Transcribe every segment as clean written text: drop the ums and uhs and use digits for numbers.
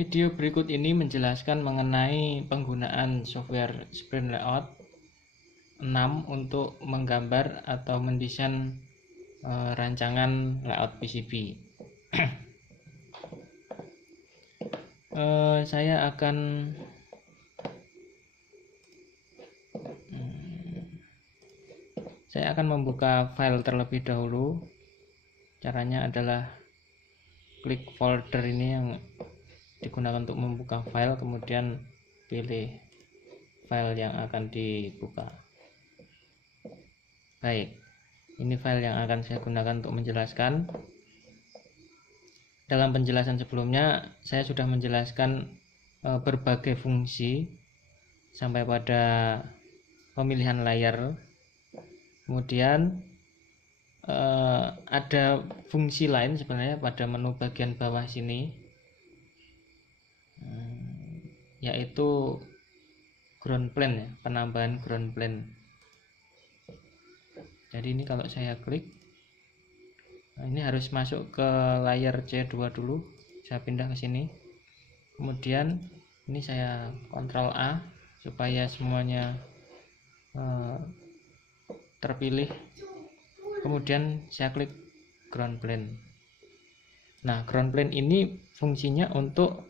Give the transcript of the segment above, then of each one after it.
Video berikut ini menjelaskan mengenai penggunaan software Sprint Layout 6 untuk menggambar atau mendesain rancangan layout PCB. Saya akan membuka file terlebih dahulu. Caranya adalah klik folder ini yang digunakan untuk membuka file, kemudian pilih file yang akan dibuka. Baik, ini file yang akan saya gunakan untuk menjelaskan. Dalam penjelasan sebelumnya saya sudah menjelaskan berbagai fungsi sampai pada pemilihan layar. Kemudian ada fungsi lain sebenarnya pada menu bagian bawah sini, yaitu ground plane ya, penambahan ground plane. Jadi ini kalau saya klik, ini harus masuk ke layar C2 dulu. Saya pindah ke sini. Kemudian ini saya Ctrl A supaya semuanya terpilih. Kemudian saya klik ground plane. Nah, ground plane ini fungsinya untuk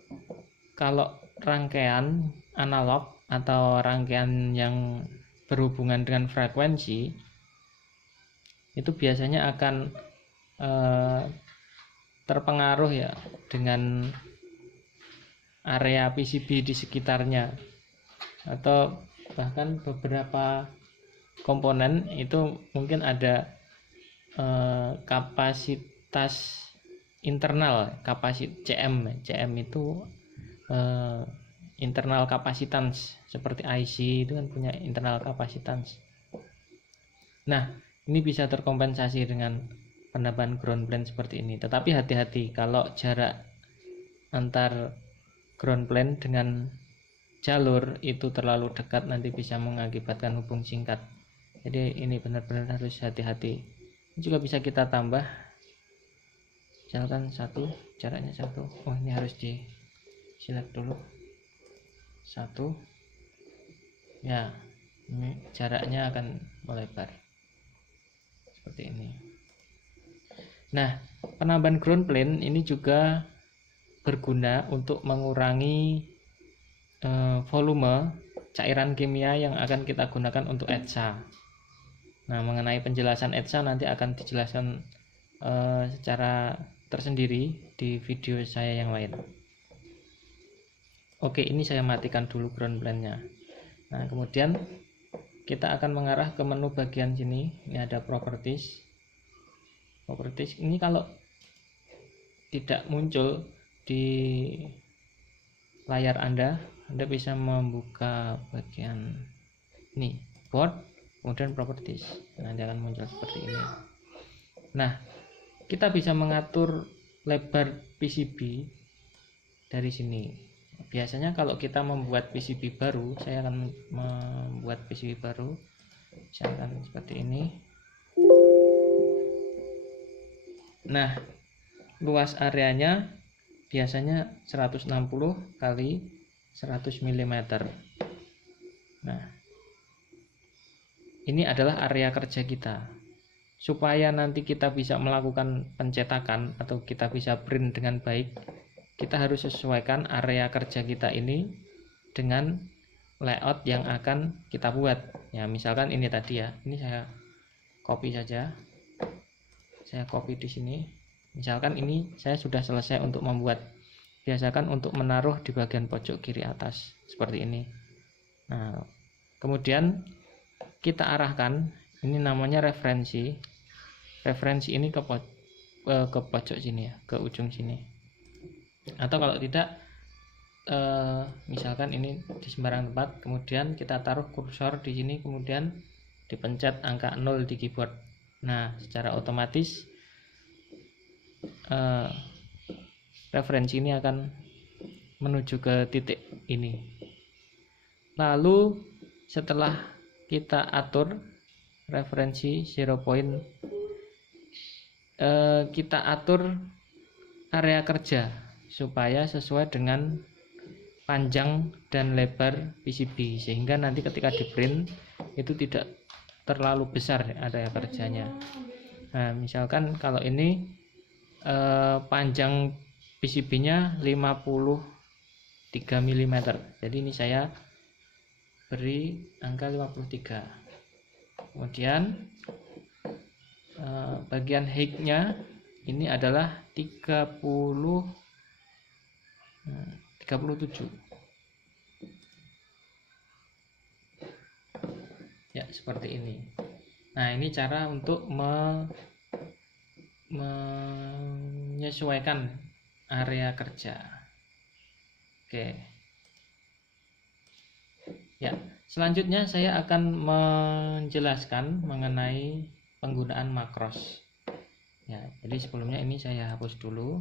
kalau rangkaian analog atau rangkaian yang berhubungan dengan frekuensi itu biasanya akan terpengaruh ya dengan area PCB di sekitarnya, atau bahkan beberapa komponen itu mungkin ada kapasitas internal, CM itu internal kapasitans, seperti IC itu kan punya internal kapasitans. Nah, ini bisa terkompensasi dengan penambahan ground plane seperti ini. Tetapi hati-hati kalau jarak antar ground plane dengan jalur itu terlalu dekat, nanti bisa mengakibatkan hubung singkat. Jadi ini benar-benar harus hati-hati. Ini juga bisa kita tambah, misalkan 1, jaraknya 1. Oh, ini harus di select dulu 1 ya, ini jaraknya akan melebar seperti ini. Nah, penambahan ground plane ini juga berguna untuk mengurangi volume cairan kimia yang akan kita gunakan untuk etsa. Nah, mengenai penjelasan etsa nanti akan dijelaskan secara tersendiri di video saya yang lain. Oke, ini saya matikan dulu ground plane-nya. Nah, kemudian kita akan mengarah ke menu bagian sini. Ini ada properties. Properties ini kalau tidak muncul di layar Anda bisa membuka bagian ini, board, kemudian properties. Nanti akan muncul seperti ini. Nah, kita bisa mengatur lebar PCB dari sini. Biasanya kalau kita membuat PCB baru, saya akan membuat PCB baru, misalkan seperti ini. Nah, luas areanya biasanya 160 kali 100 mm. Nah, ini adalah area kerja kita. Supaya nanti kita bisa melakukan pencetakan atau kita bisa print dengan baik, kita harus sesuaikan area kerja kita ini dengan layout yang akan kita buat. Ya, misalkan ini tadi ya, ini saya copy saja. Saya copy di sini. Misalkan ini saya sudah selesai untuk membuat. Biasakan untuk menaruh di bagian pojok kiri atas seperti ini. Nah, kemudian kita arahkan, ini namanya referensi. Referensi ini ke pojok sini ya, ke ujung sini. Atau kalau tidak, misalkan ini di sembarang tempat, kemudian kita taruh kursor di sini, kemudian dipencet angka 0 di keyboard. Nah, secara otomatis referensi ini akan menuju ke titik ini. Lalu setelah kita atur referensi 0 point, kita atur area kerja. supaya sesuai dengan panjang dan lebar PCB, sehingga nanti ketika di print itu tidak terlalu besar area kerjanya. Nah, misalkan kalau ini panjang PCB-nya 53 mm. Jadi ini saya beri angka 53. Kemudian bagian height-nya ini adalah 37. Ya, seperti ini. Nah, ini cara untuk menyesuaikan area kerja. Oke. Ya, selanjutnya saya akan menjelaskan mengenai penggunaan makros. Ya, jadi sebelumnya ini saya hapus dulu.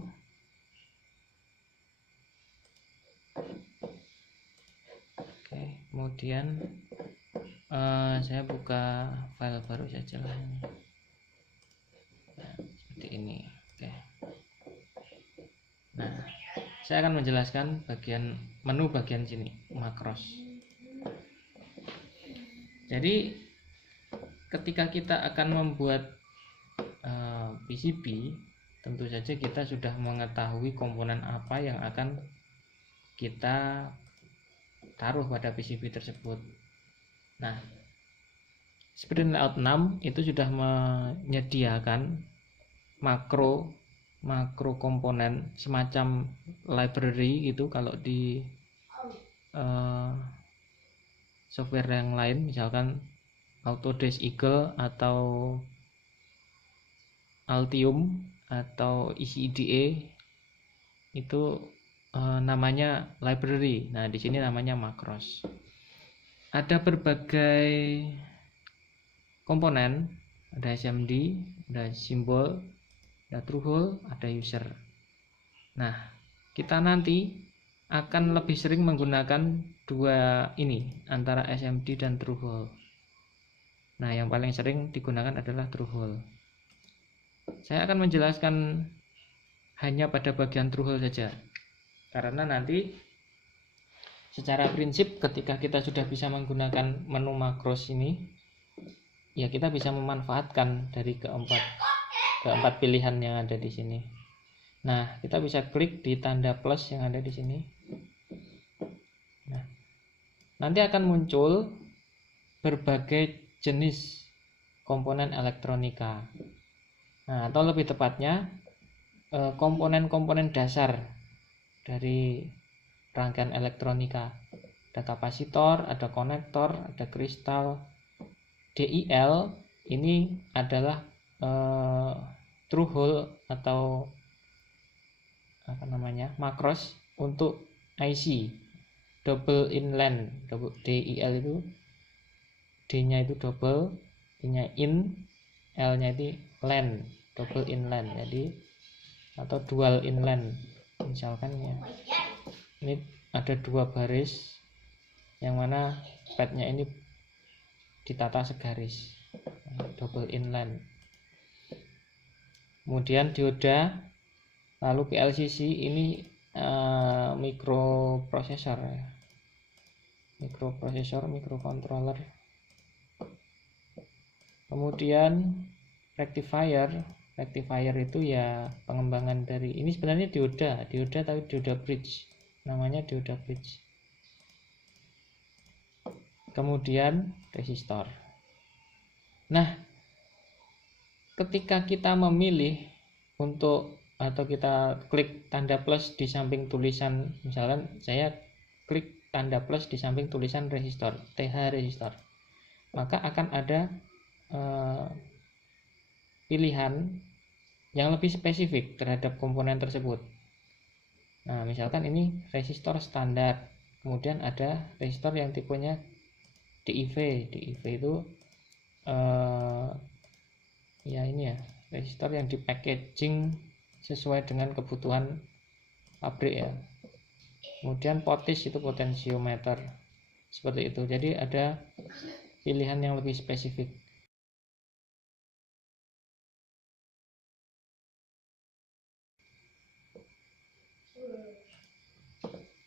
Oke, kemudian saya buka file baru saja lah ini. Nah, seperti ini. Oke. Nah, saya akan menjelaskan menu bagian sini, makros. Jadi ketika kita akan membuat PCB, tentu saja kita sudah mengetahui komponen apa yang akan kita taruh pada PCB tersebut. Nah, Sprint Layout 6 itu sudah menyediakan makro komponen semacam library gitu. Kalau di software yang lain, misalkan Autodesk Eagle atau Altium atau ECDA, itu namanya library. Nah, di sini namanya makros. Ada berbagai komponen, ada SMD, ada simbol, ada TrueHole, ada user. Nah, kita nanti akan lebih sering menggunakan dua ini, antara SMD dan TrueHole. Nah, yang paling sering digunakan adalah TrueHole. Saya akan menjelaskan hanya pada bagian TrueHole saja, karena nanti secara prinsip ketika kita sudah bisa menggunakan menu makros ini, ya kita bisa memanfaatkan dari keempat pilihan yang ada di sini. Nah, kita bisa klik di tanda plus yang ada di sini. Nah, nanti akan muncul berbagai jenis komponen elektronika. Nah, atau lebih tepatnya komponen-komponen dasar dari rangkaian elektronika. Ada kapasitor, ada konektor, ada kristal. DIL ini adalah TrueHole atau makros untuk IC double inline. DIL itu D-nya itu double, I-nya in, L-nya itu LAN, double inline. Jadi atau dual inline misalkan ya. Ini ada dua baris yang mana padnya ini ditata segaris, double inline. Kemudian dioda, lalu PLCC ini mikroprosesor, mikrocontroller. Kemudian rectifier itu ya pengembangan dari ini, sebenarnya dioda tapi dioda bridge, namanya dioda bridge. Kemudian resistor. Nah, ketika kita memilih atau kita klik tanda plus di samping tulisan, misalkan saya klik tanda plus di samping tulisan resistor, TH resistor, maka akan ada pilihan yang lebih spesifik terhadap komponen tersebut. Nah, misalkan ini resistor standar, kemudian ada resistor yang tipenya DIV itu ya ini ya, resistor yang di packaging sesuai dengan kebutuhan pabrik ya. Kemudian potis itu potensiometer, seperti itu. Jadi ada pilihan yang lebih spesifik.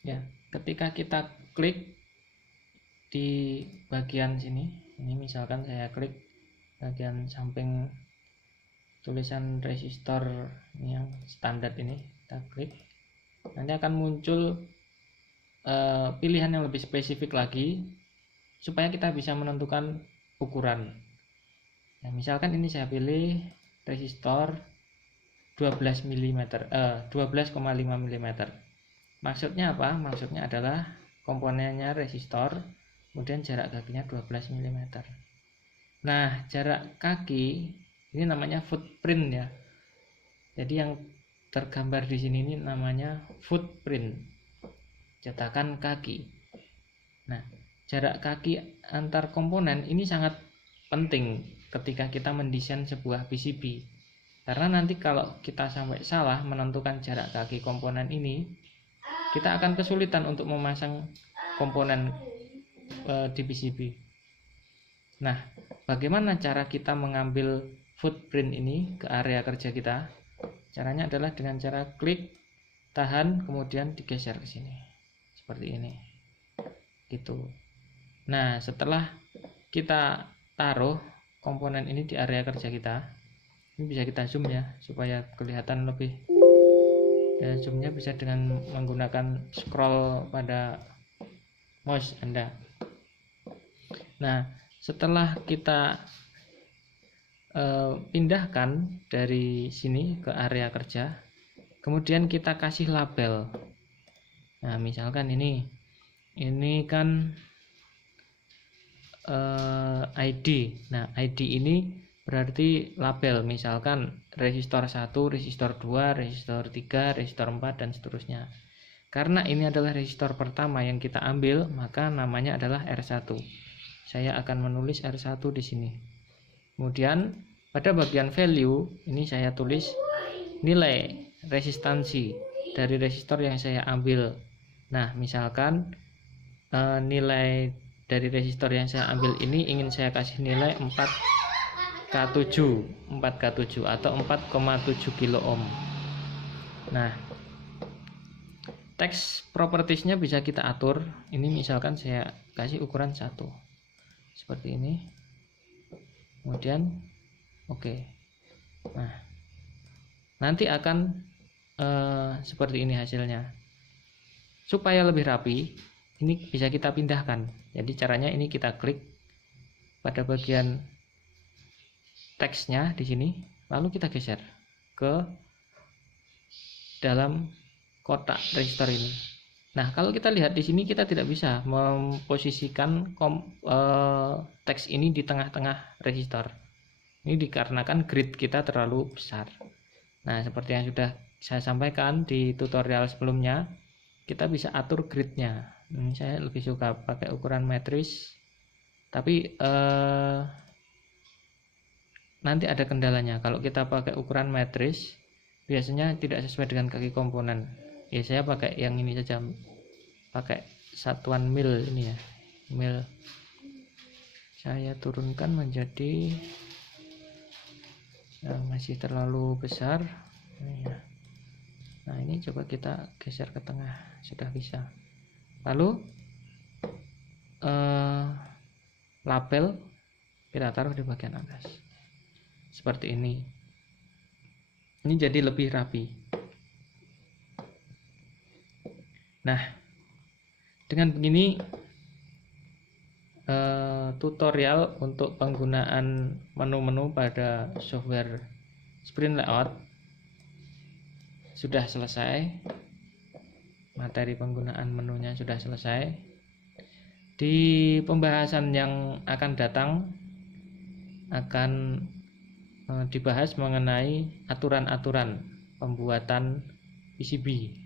Ya, ketika kita klik di bagian sini, ini misalkan saya klik bagian samping tulisan resistor yang standar ini, kita klik, nanti akan muncul pilihan yang lebih spesifik lagi supaya kita bisa menentukan ukuran. Nah, misalkan ini saya pilih resistor 12 mm, 12,5 mm. Maksudnya apa? Maksudnya adalah komponennya resistor, kemudian jarak kakinya 12 mm. Nah, jarak kaki ini namanya footprint ya. Jadi yang tergambar di sini ini namanya footprint, cetakan kaki. Nah, jarak kaki antar komponen ini sangat penting ketika kita mendesain sebuah PCB. Karena nanti kalau kita sampai salah menentukan jarak kaki komponen ini, kita akan kesulitan untuk memasang komponen di PCB. Nah, bagaimana cara kita mengambil footprint ini ke area kerja kita? Caranya adalah dengan cara klik, tahan, kemudian digeser ke sini. Seperti ini. Gitu. Nah, setelah kita taruh komponen ini di area kerja kita, ini bisa kita zoom ya supaya kelihatan lebih. Ya, zoomnya bisa dengan menggunakan scroll pada mouse Anda. Nah, setelah kita pindahkan dari sini ke area kerja, kemudian kita kasih label. Nah, misalkan ini kan ID. Nah, ID ini berarti label, misalkan resistor 1, resistor 2, resistor 3, resistor 4 dan seterusnya. Karena ini adalah resistor pertama yang kita ambil, maka namanya adalah R1. Saya akan menulis R1 di sini. Kemudian pada bagian value ini saya tulis nilai resistansi dari resistor yang saya ambil. Nah, misalkan nilai dari resistor yang saya ambil ini ingin saya kasih nilai 4K7 atau 4,7 kilo ohm. Nah, teks propertiesnya bisa kita atur. Ini misalkan saya kasih ukuran 1 seperti ini, kemudian oke. Nah, nanti akan seperti ini hasilnya. Supaya lebih rapi, ini bisa kita pindahkan. Jadi caranya ini kita klik pada bagian teksnya di sini, lalu kita geser ke dalam kotak resistor ini. Nah, kalau kita lihat di sini kita tidak bisa memposisikan teks ini di tengah-tengah resistor. Ini dikarenakan grid kita terlalu besar. Nah, seperti yang sudah saya sampaikan di tutorial sebelumnya, kita bisa atur gridnya. Ini saya lebih suka pakai ukuran matris, tapi nanti ada kendalanya. Kalau kita pakai ukuran matris, biasanya tidak sesuai dengan kaki komponen. Ya, saya pakai yang ini saja, pakai satuan mil ini ya, mil. Saya turunkan menjadi masih terlalu besar. Nah, ini coba kita geser ke tengah, sudah bisa. Lalu label kita taruh di bagian atas seperti ini. Ini jadi lebih rapi. Nah, dengan begini tutorial untuk penggunaan menu-menu pada software Sprint Layout sudah selesai. Materi penggunaan menunya sudah selesai. Di pembahasan yang akan datang akan dibahas mengenai aturan-aturan pembuatan PCB.